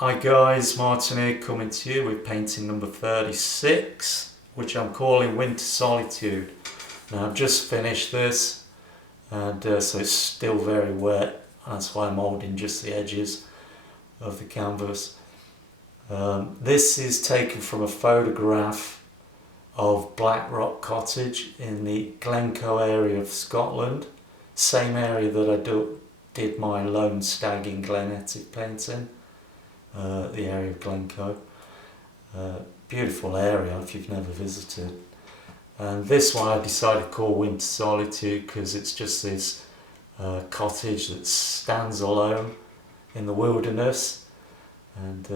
Hi guys, Martin here coming to you with painting number 36, which I'm calling Winter Solitude. Now I've just finished this and so it's still very wet, that's why I'm holding just the edges of the canvas. This is taken from a photograph of Rock Cottage in the Glencoe area of Scotland, same area that I did my lone stag in Glen Etive painting. The area of Glencoe. Beautiful area if you've never visited. And this one I decided to call Winter Solitude because it's just this cottage that stands alone in the wilderness, and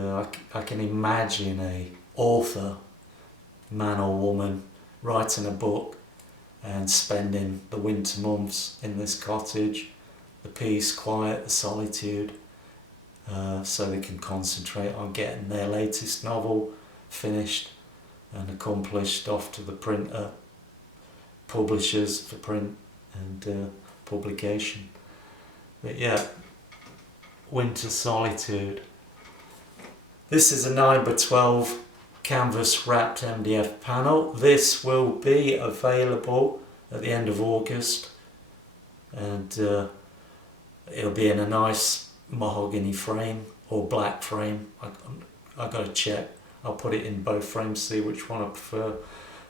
I can imagine a author, man or woman, writing a book and spending the winter months in this cottage, the peace, quiet, the solitude, so they can concentrate on getting their latest novel finished and accomplished off to the printer, publishers for print and publication. But yeah, Winter Solitude. This is a 9x12 canvas wrapped MDF panel. This will be available at the end of August, and it'll be in a nice mahogany frame or black frame. I got to check. I'll put it in both frames, see which one I prefer.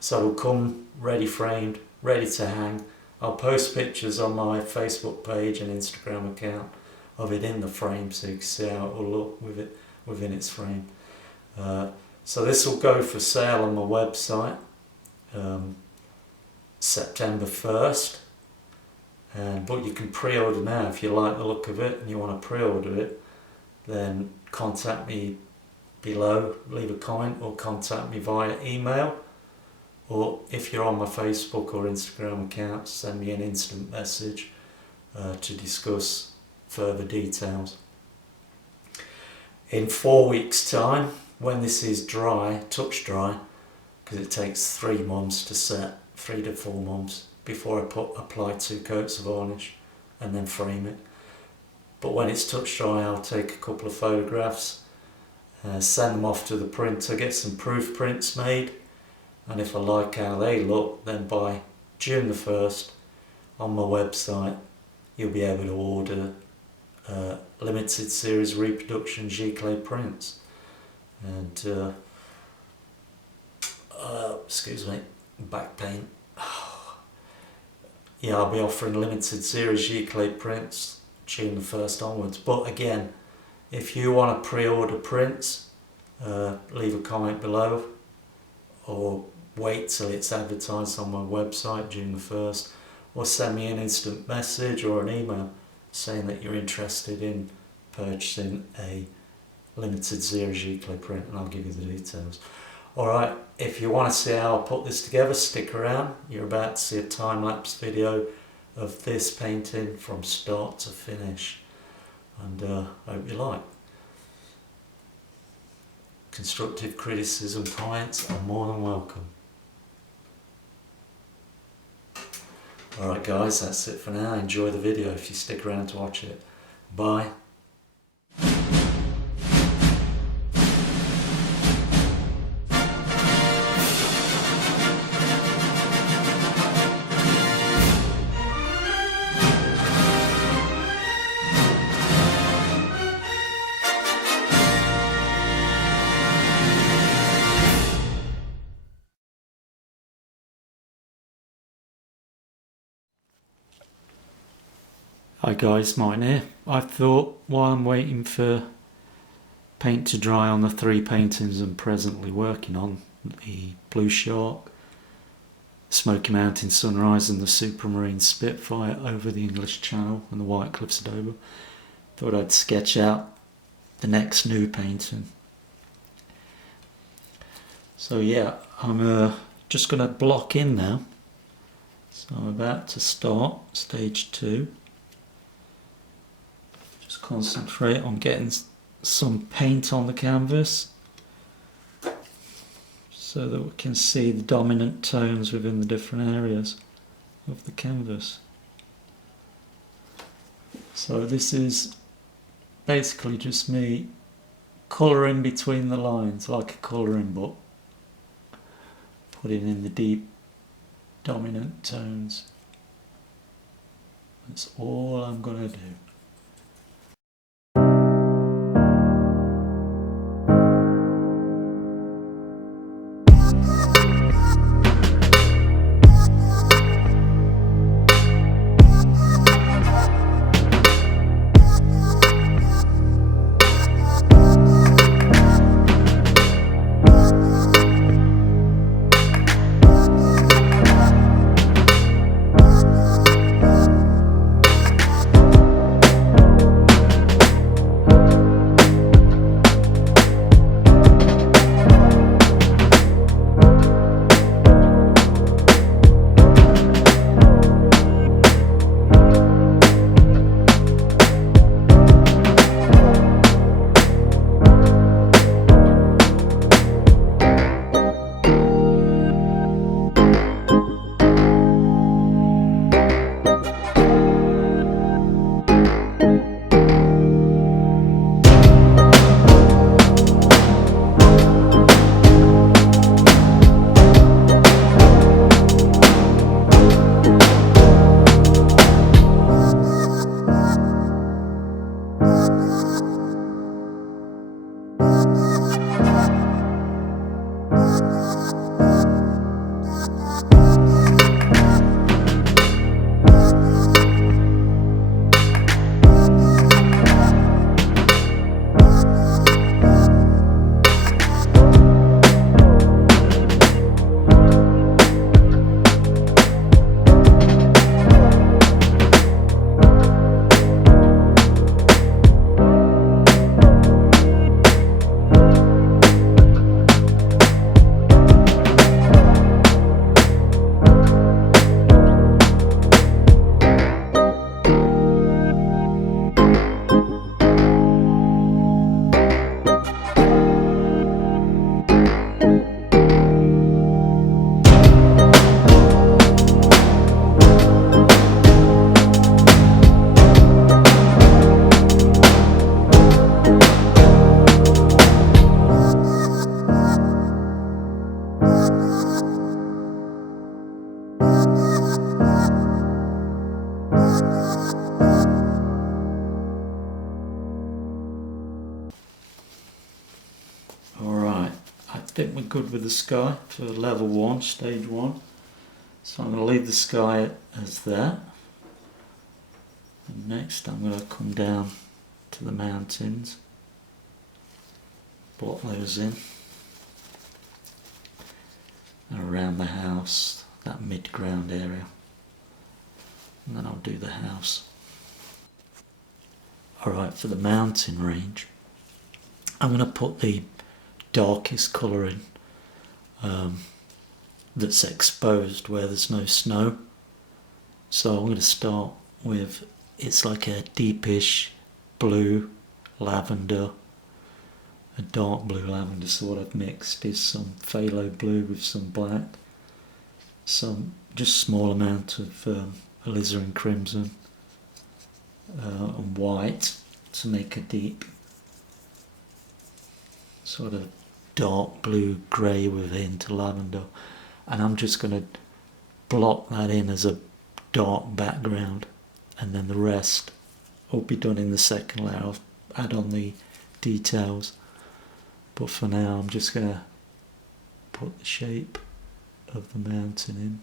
So it'll come ready framed, ready to hang. I'll post pictures on my Facebook page and Instagram account of it in the frame so you can see how it will look with it within its frame. So this will go for sale on my website September 1st. But you can pre-order now if you like the look of it and you want to pre-order it. Then contact me below, leave a comment or contact me via email, or if you're on my Facebook or Instagram account, send me an instant message to discuss further details. In 4 weeks time, when this is dry, touch dry, because it takes 3 months to set, 3 to 4 months before I apply 2 coats of varnish and then frame it. But when it's touch dry, I'll take a couple of photographs, send them off to the printer, get some proof prints made, and if I like how they look, then by June the 1st on my website you'll be able to order limited series reproduction giclée prints. And excuse me, back pain. Yeah, I'll be offering limited series giclée prints June the 1st onwards. But again, if you want to pre-order prints, leave a comment below or wait till it's advertised on my website June the 1st, or send me an instant message or an email saying that you're interested in purchasing a limited series giclée print, and I'll give you the details. Alright, if you want to see how I put this together, stick around. You're about to see a time-lapse video of this painting from start to finish, and I hope you like. Constructive criticism, comments are more than welcome. Alright guys, that's it for now. Enjoy the video if you stick around to watch it. Bye. Hi guys, Martin here. I thought while I'm waiting for paint to dry on the 3 paintings I'm presently working on, the Blue Shark, Smoky Mountain Sunrise and the Supermarine Spitfire over the English Channel and the White Cliffs of Dover, thought I'd sketch out the next new painting. So yeah, I'm just going to block in now. So I'm about to start stage 2. Concentrate on getting some paint on the canvas so that we can see the dominant tones within the different areas of the canvas. So this is basically just me colour in between the lines, like a colouring book. Putting in the deep dominant tones. That's all I'm going to do. I think we're good with the sky for level 1, stage 1. So I'm going to leave the sky as that. And next I'm going to come down to the mountains, block those in, and around the house, that mid-ground area. And then I'll do the house. Alright, for the mountain range, I'm going to put the darkest colour in that's exposed where there's no snow. So I'm going to start with, it's like a deepish blue lavender, a dark blue lavender. So what I've mixed is some phthalo blue with some black, some just small amount of alizarin crimson and white to make a deep sort of dark blue grey with a hint of lavender, and I'm just going to block that in as a dark background, and then the rest will be done in the second layer. I'll add on the details, but for now I'm just going to put the shape of the mountain in.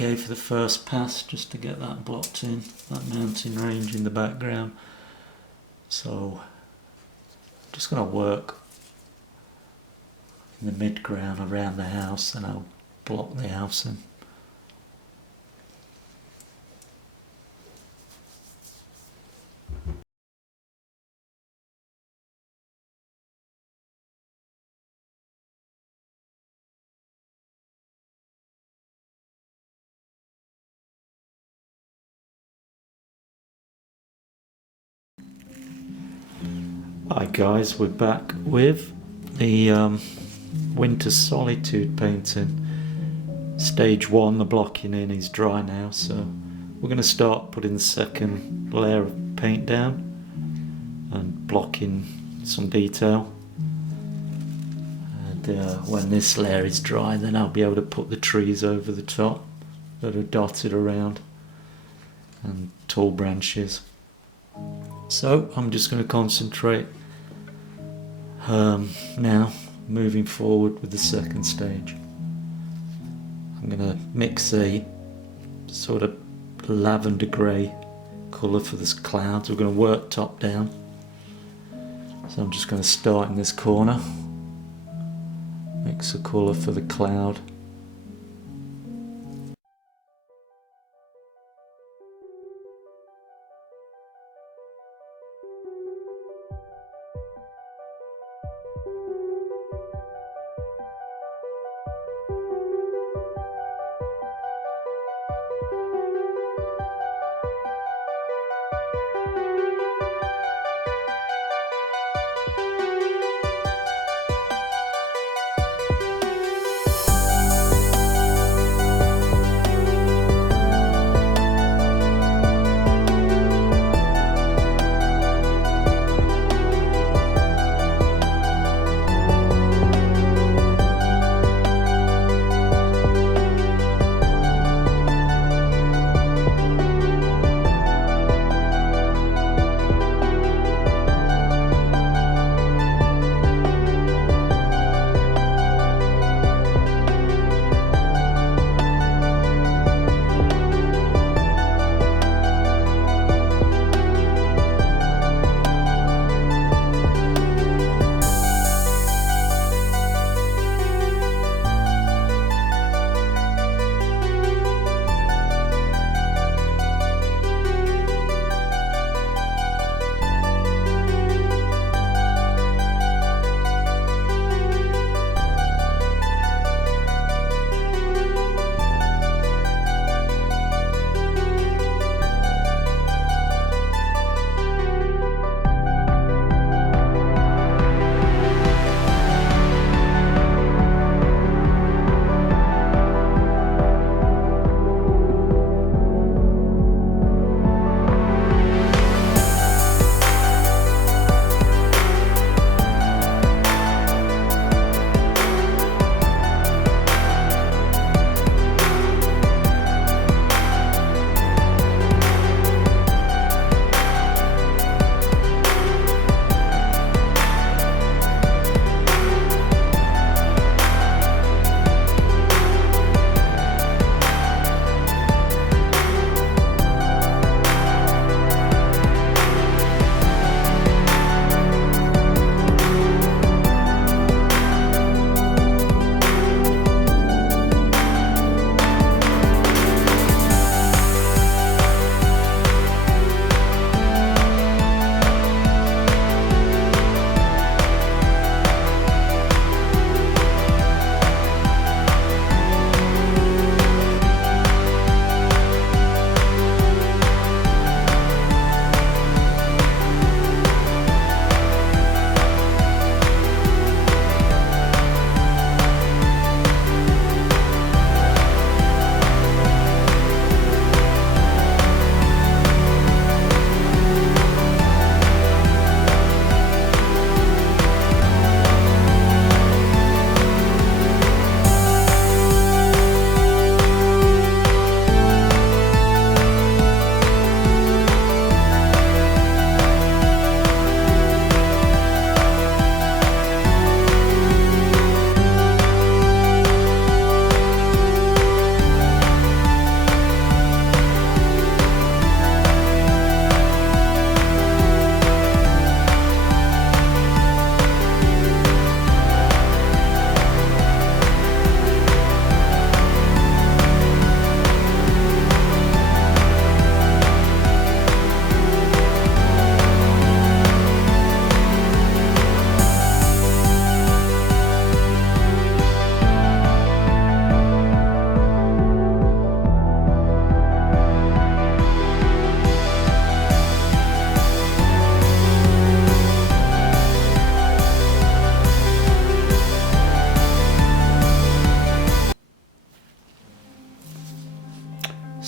okay for the first pass, just to get that blocked in, that mountain range in the background. So I'm just going to work in the mid-ground around the house, and I'll block the house in. Hi guys, we're back with the Winter Solitude painting. Stage 1, the blocking in is dry now, so we're going to start putting the second layer of paint down and blocking some detail. And when this layer is dry, then I'll be able to put the trees over the top that are dotted around and tall branches. So I'm just going to concentrate now, moving forward with the second stage. I'm going to mix a sort of lavender grey colour for this clouds. We're going to work top down. So I'm just going to start in this corner, mix a colour for the cloud.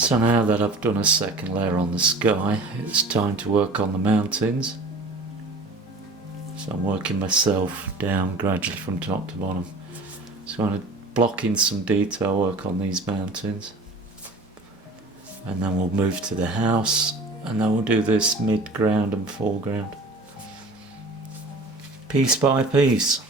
So now that I've done a second layer on the sky, it's time to work on the mountains. So I'm working myself down gradually from top to bottom. So I'm going to block in some detail work on these mountains. And then we'll move to the house, and then we'll do this mid-ground and foreground. Piece by piece.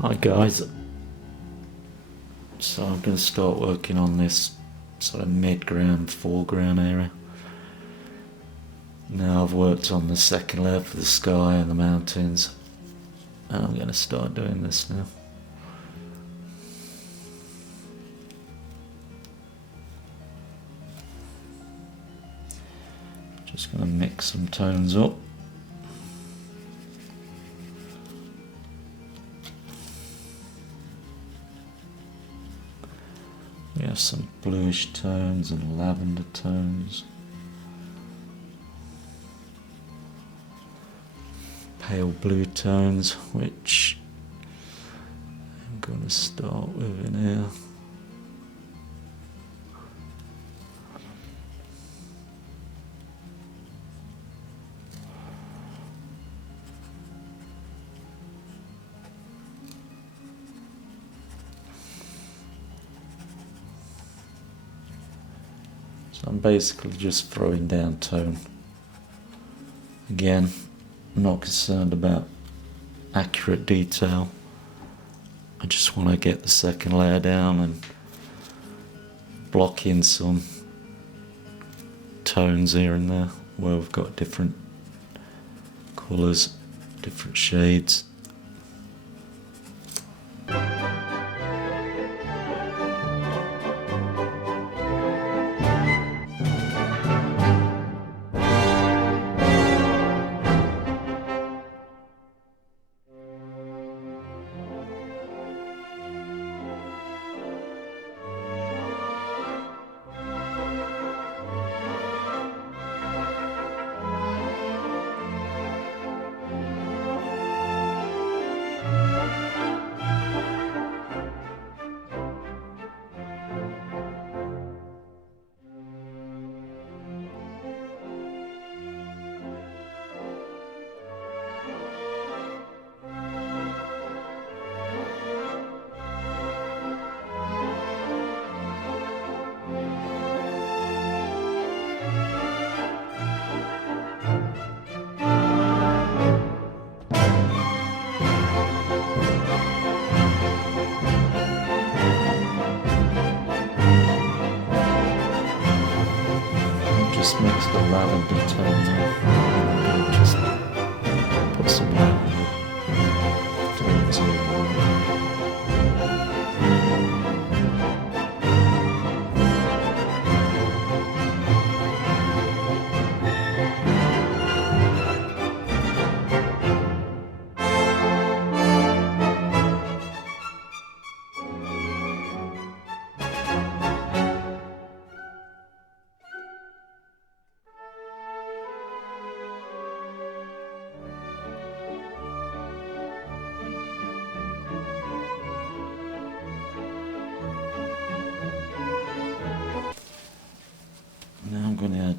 Hi guys, so I'm going to start working on this sort of mid-ground, foreground area. Now I've worked on the second layer for the sky and the mountains, and I'm going to start doing this now. Just going to mix some tones up. We have some bluish tones and lavender tones. Pale blue tones, which I'm going to start with in here. So I'm basically just throwing down tone. Again, I'm not concerned about accurate detail. I just want to get the second layer down and block in some tones here and there where we've got different colours, different shades. Just mix the lavender tone in, and just put some lavender tones in. Now I'm going to add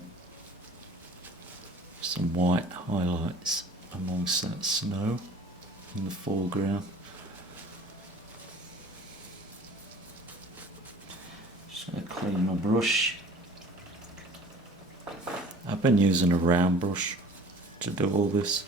some white highlights amongst that snow in the foreground. Just going to clean my brush. I've been using a round brush to do all this.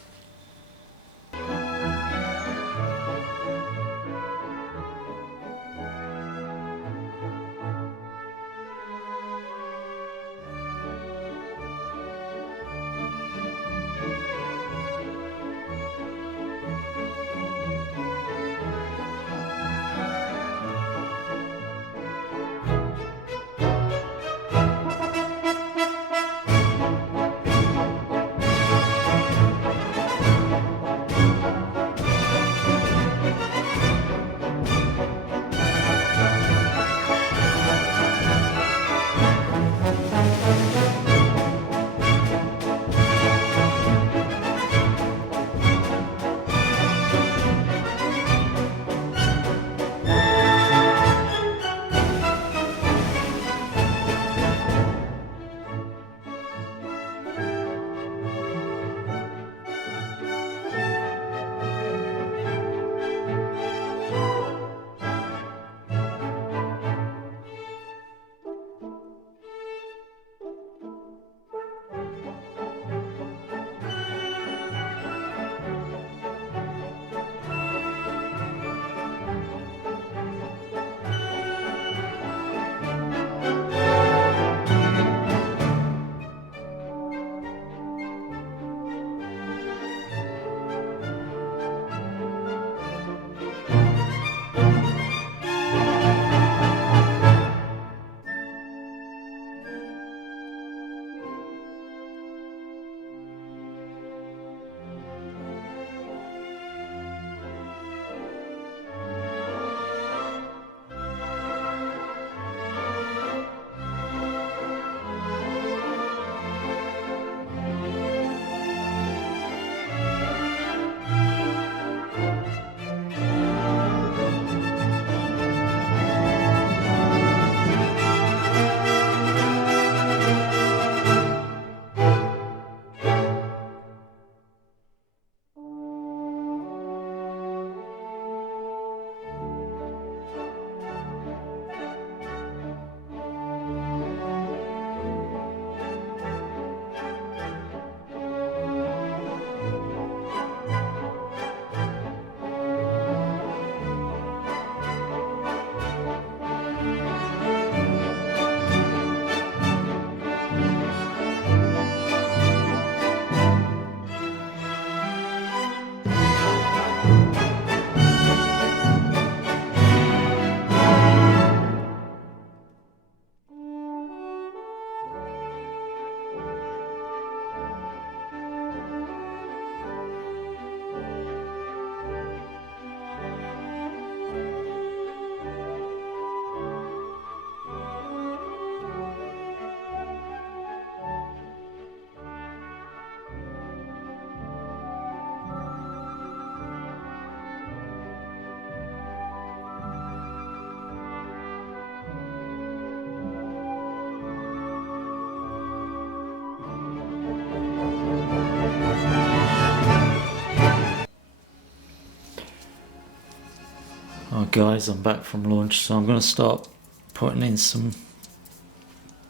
Guys, I'm back from lunch, so I'm going to start putting in some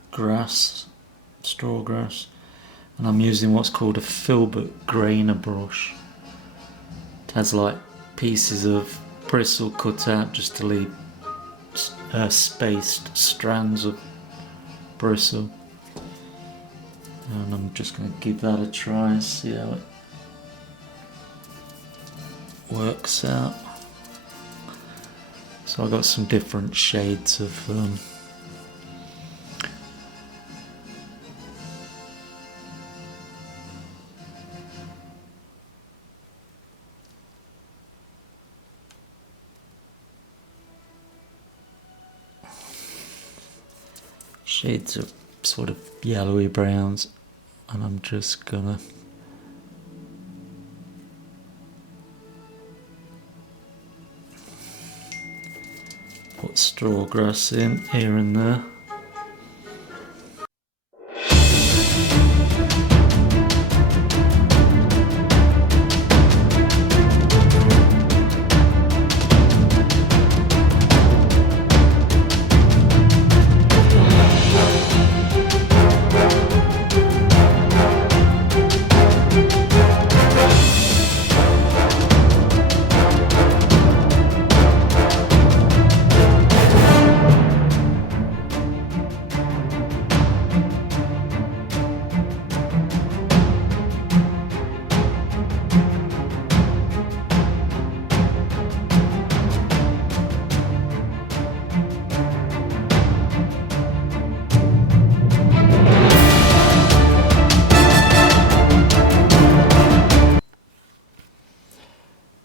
grass, straw grass, and I'm using what's called a filbert grainer brush. It has like pieces of bristle cut out just to leave spaced strands of bristle, and I'm just going to give that a try and see how it works out. So I've got some different shades of sort of yellowy browns, and I'm just gonna put straw grass in here and there.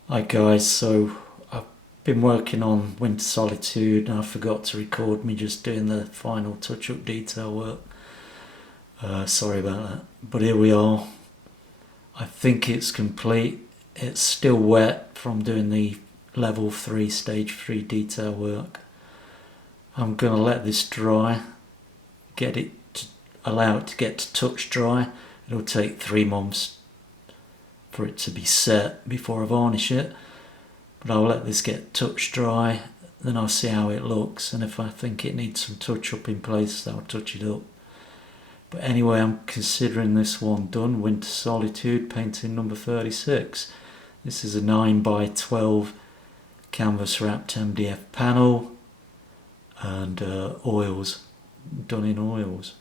Hi guys, so I've been working on Winter Solitude and I forgot to record me just doing the final touch-up detail work. Sorry about that, but here we are. I think it's complete. It's still wet from doing the level 3 stage 3 detail work. I'm going to let this dry, allow it to get to touch dry. It'll take 3 months for it to be set before I varnish it, but I'll let this get touch dry, then I'll see how it looks, and if I think it needs some touch up in place, I'll touch it up. But anyway, I'm considering this one done. Winter Solitude, painting number 36. This is a 9x12 canvas wrapped MDF panel and oils, done in oils.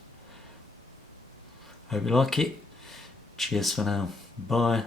Hope you like it. Cheers for now. Bye.